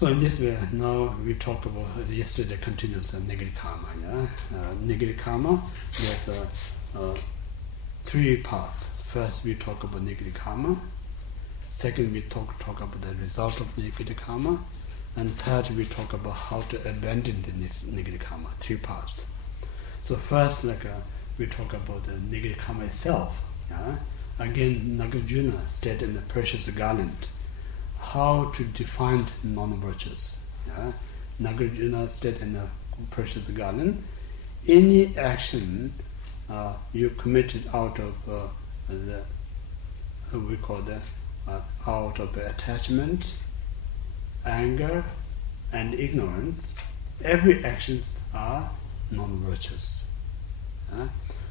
So in this way, now we talk about yesterday continuous negative karma. Negative karma, there's three parts. First, we talk about negative karma. Second, we talk about the result of negative karma. And third, we talk about how to abandon this negative karma. Three parts. So first, we talk about the negative karma itself. Again, Nagarjuna stated in the Precious Garland how to define non-virtues. Nagarjuna stated in the Precious Garland, any action you committed out of out of attachment, anger, and ignorance, every actions are non-virtuous.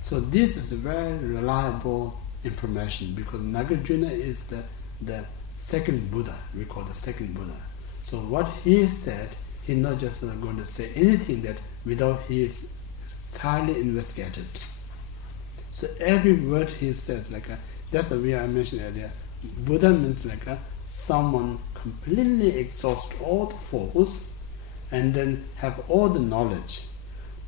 So this is a very reliable information because Nagarjuna is the second Buddha, we call the second Buddha. So what he said, he's not just going to say anything that without he is thoroughly investigated. So every word he says, that's the way I mentioned earlier, Buddha means someone completely exhaust all the force and then have all the knowledge.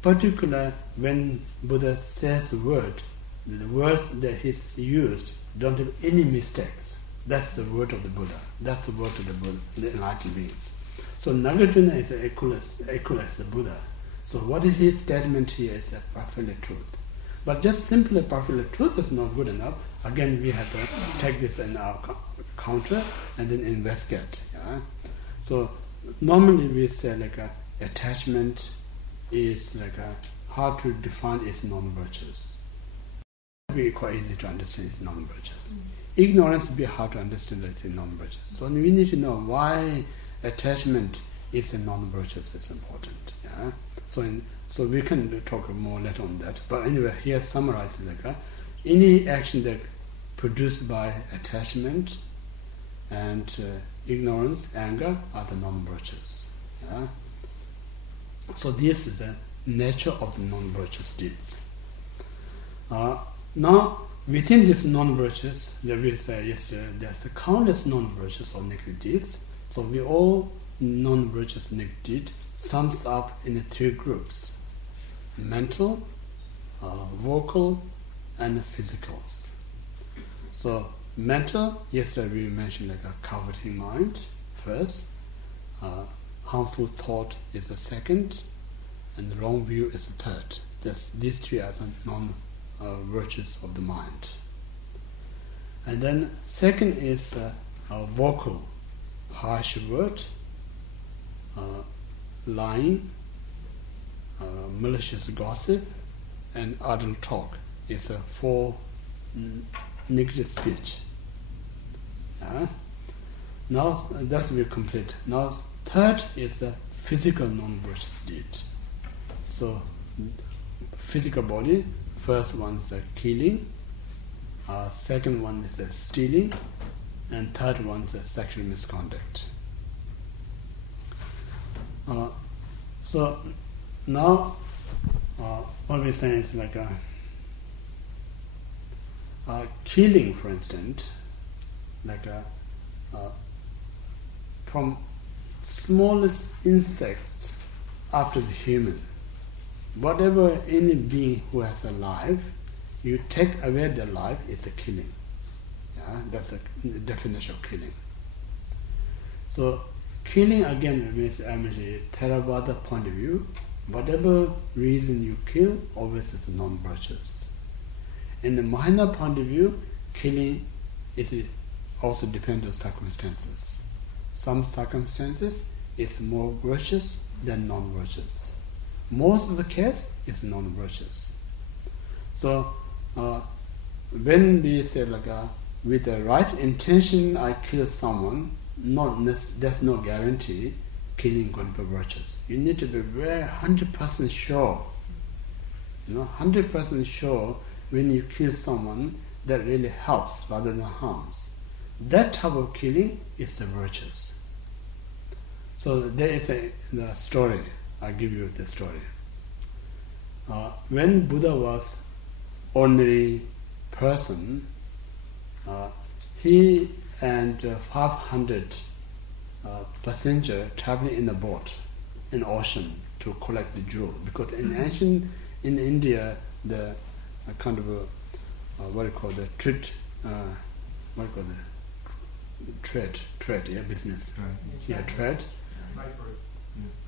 Particularly when Buddha says the word that he's used don't have any mistakes. That's the word of the Buddha. That's the word of the Buddha, the enlightened beings. So Nagarjuna is equal as the Buddha. So what is his statement here is a perfect truth. But just simply perfect truth is not good enough. Again, we have to take this in our counter and then investigate. So normally we say attachment is how to define its non-virtues. It will be quite easy to understand its non-virtues. Ignorance will be hard to understand its non-virtues. So we need to know why attachment is a non-virtuous is important. So we can talk more later on that. But anyway, here summarized any action that produced by attachment and ignorance, anger are the non-virtuous. So this is the nature of the non-virtuous deeds. Now, within these non-virtuous, there is yesterday, there's the countless non-virtuous or negative deeds. So we all non-virtuous negative deed sums up in the three groups: mental, vocal, and physical. So mental, yesterday we mentioned a coveting mind first, harmful thought is the second, and wrong view is the third. These three are the non-virtues of the mind. And then second is vocal, harsh word, lying, malicious gossip, and idle talk is a four negative speech. Now that's very complete. Now third is the physical non-virtuous deed. So physical body, first one is killing, second one is stealing, and third one is sexual misconduct. So now what we're saying is killing, for instance, from smallest insects up to the human. Whatever any being who has a life, you take away their life, it's a killing. That's a definition of killing. So killing again means Theravada point of view, whatever reason you kill, always is non-virtuous. In the minor point of view, killing is also depends on circumstances. Some circumstances it's more virtuous than non-virtuous. Most of the case is non-virtuous. So when we say with the right intention I kill someone, there's no guarantee killing going to be virtuous. You need to be very 100% sure. 100% sure when you kill someone that really helps rather than harms. That type of killing is the virtuous. So there is the story. I'll give you the story. When Buddha was ordinary person, he and 500 passenger traveling in a boat in ocean to collect the jewel. Because in ancient, in India, the kind of what do you call the trade, business. Right. Trade.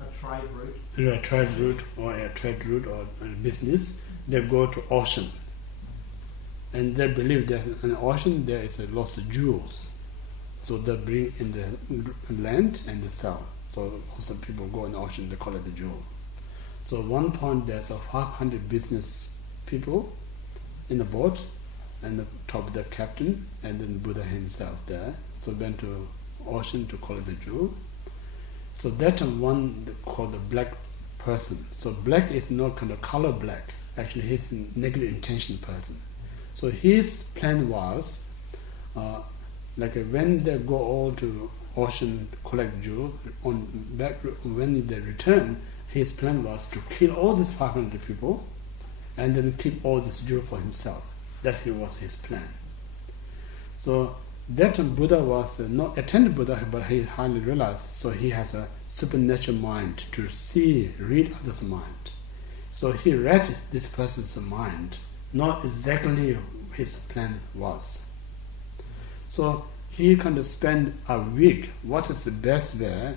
A trade route. A trade route or a business. They go to ocean, and they believe that in the ocean there is a lot of jewels. So they bring in the land and they sell. So also people go in the ocean, they collect the jewel. So at one point there's 500 business people in the boat, and the top of the captain, and then Buddha himself there. So went to ocean to collect the jewel. So that one called the black person. So black is not kind of color black. Actually, he's a negative intention person. So his plan was, when they go all to ocean to collect jewel, when they return, his plan was to kill all these 500 people, and then keep all this jewel for himself. That was his plan. So that Buddha was not attended Buddha, but he highly realized. So he has a supernatural mind to read others' mind. So he read this person's mind, not exactly his plan was. So he kind of spent a week. What is the best way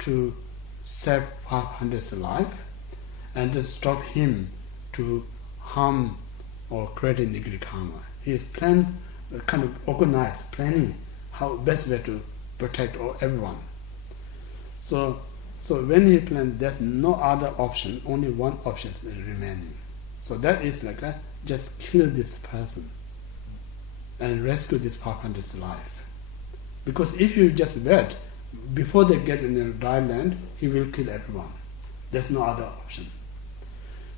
to save 500's life, and to stop him to harm or create a negative karma? He planned, kind of organized, planning how best way to protect everyone. So when he planned, there's no other option, only one option is remaining. So that is just kill this person and rescue this 500's life. Because if you just wait, before they get in the dry land, he will kill everyone. There's no other option.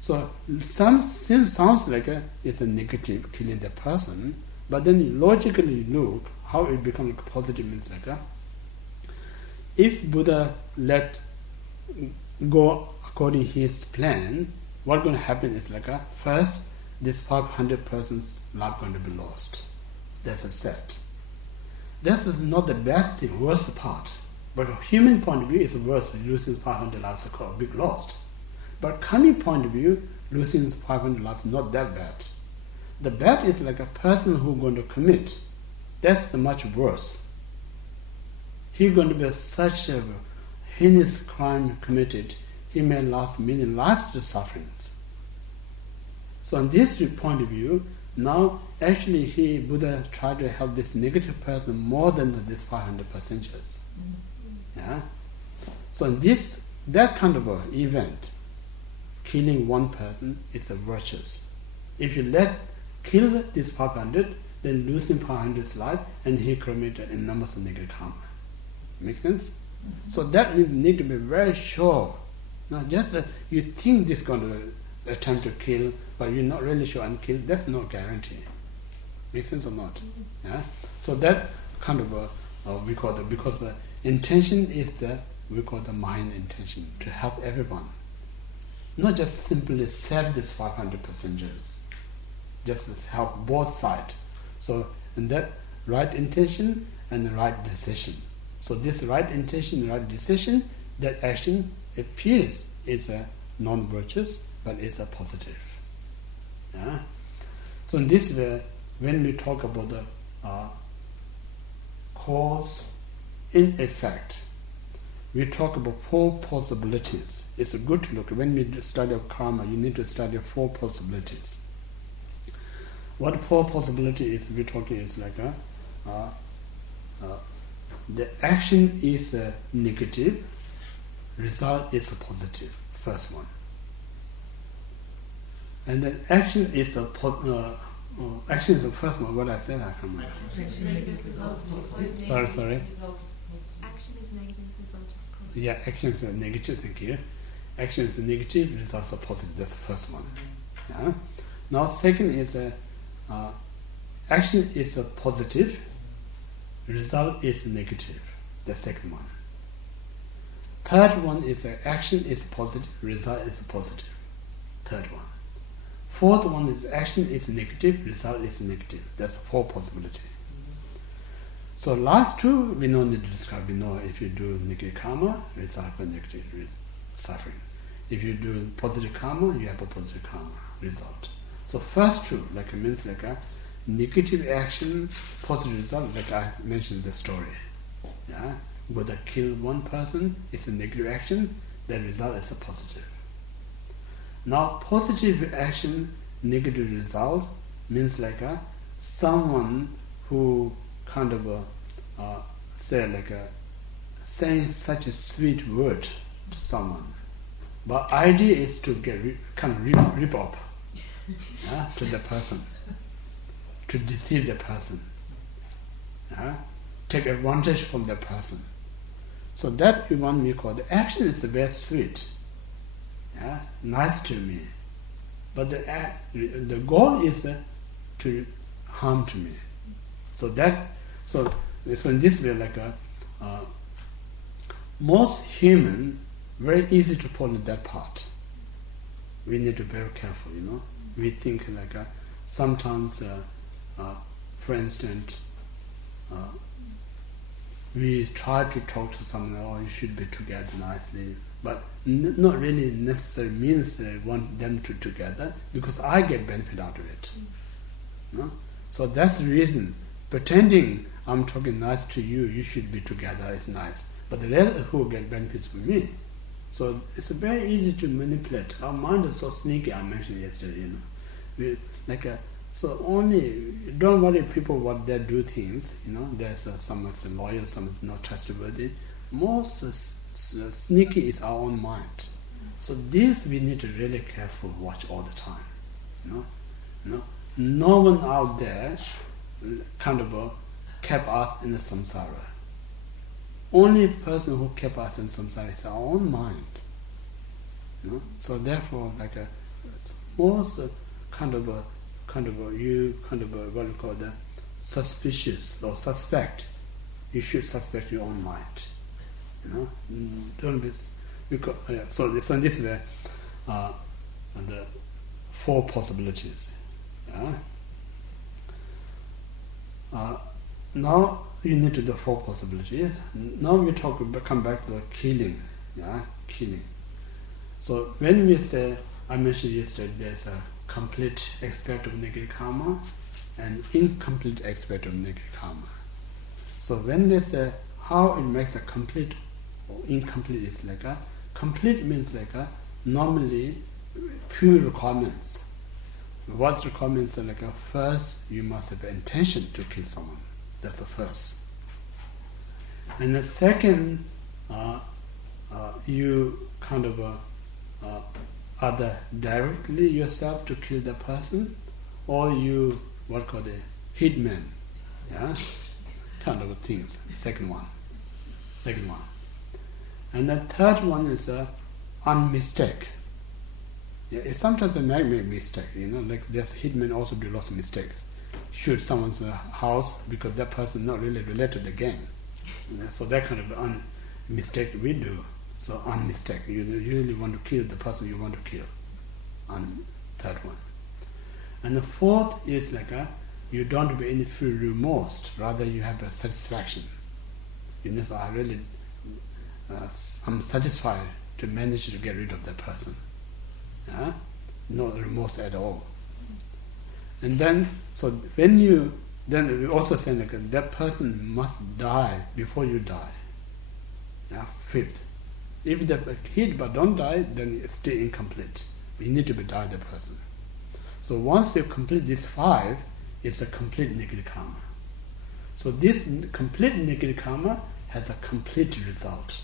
So sounds like it's a negative, killing the person, but then you logically look how it becomes positive. Means if Buddha let go according to his plan, what's going to happen is first, this 500 persons' life going to be lost. That's a set. That's not the bad thing, worst part. But from human point of view, it's worse. Losing 500 lives is a big loss. But coming point of view, losing 500 lives is not that bad. The bad is a person who's going to commit. That's much worse. He's going to be such a heinous crime committed. He may lose many lives to sufferings. So on this point of view, now actually Buddha tried to help this negative person more than this 500 passengers. Yeah. So in that kind of an event, killing one person is a virtuous. If you kill this 500, then losing 500's life, and he committed enormous negative karma. Make sense? Mm-hmm. So that means you need to be very sure. Not just you think this is going to attempt to kill, but you're not really sure and kill. That's no guarantee. Make sense or not? Mm-hmm. Yeah. So that kind of we call because the intention is we call the mind intention to help everyone, not just simply save this 500 passengers, just to help both sides. So and that right intention and the right decision. So this right intention, right decision, that action appears is a non-virtuous, but it's a positive. Yeah. So in this way, when we talk about the cause in effect, we talk about 4 possibilities. It's good to look. When we study karma, you need to study 4 possibilities. What 4 possibilities we're talking is the action is a negative, result is a positive. First one. And then action is a action is the first one. What I said, I can't remember. Sorry. Action is negative, result is positive. Yeah, action is a negative. Thank you. Action is a negative, results are positive. That's the first one. Yeah. Now, second is action is a positive, result is negative. The second one. Third one is action is positive, result is positive. Third one. Fourth one is action is negative, result is negative. That's 4 possibilities. So last two, we don't need to describe. We know if you do negative karma, result for negative suffering. If you do positive karma, you have a positive karma result. So first two, like means like a negative action, positive result, like I mentioned the story. Yeah, Buddha killed one person, it's a negative action, the result is a positive. Now positive action, negative result means like a someone who kind of say like a saying such a sweet word to someone, but idea is to get kind of rip off to the person, to deceive the person, take advantage from the person. So that one we call the action is very sweet, nice to me, but the goal is to harm to me. So in this way, like most human, very easy to fall in that part. We need to be very careful, We think like sometimes, for instance, we try to talk to someone, oh, you should be together nicely, but not really necessarily means they want them to together, because I get benefit out of it. So that's the reason. Pretending I'm talking nice to you, you should be together, is nice. But the relative who get benefits from me. So it's very easy to manipulate. Our mind is so sneaky, I mentioned yesterday, so only, don't worry people what they do things, there's some is loyal, some is not trustworthy. Most sneaky is our own mind. So this we need to really careful watch all the time, No one out there kind of kept us in the samsara. Only person who kept us in samsara is our own mind. So therefore, like most kind of what you call the suspicious or suspect. You should suspect your own mind. Don't be because so in this way, the four possibilities. Now you need to do four possibilities. Now we come back to the killing. Killing. So when we say, I mentioned yesterday, there's a complete aspect of negative karma and incomplete aspect of negative karma. So when we say how it makes a complete or incomplete, is like a complete means like a normally few requirements. What's requirements are like first you must have intention to kill someone. That's the first. And the second, you kind of either directly yourself to kill the person, or you what called a hitman, kind of things. Second one. And the third one is unmistake. Sometimes they make mistake, like there's hitmen also do lots of mistakes. Shoot someone's house because that person not really related to the gang. So that kind of mistake we do. So unmistake. You really want to kill the person you want to kill. Third one. And the fourth is like you don't be any feel remorse, rather you have a satisfaction. So I really I'm satisfied to manage to get rid of that person. No remorse at all. And then, so when you, then we also say like that person must die before you die. Fifth. If they hit but don't die, then it's still incomplete. You need to be die the person. So once you complete these five, it's a complete negative karma. So this complete negative karma has a complete result.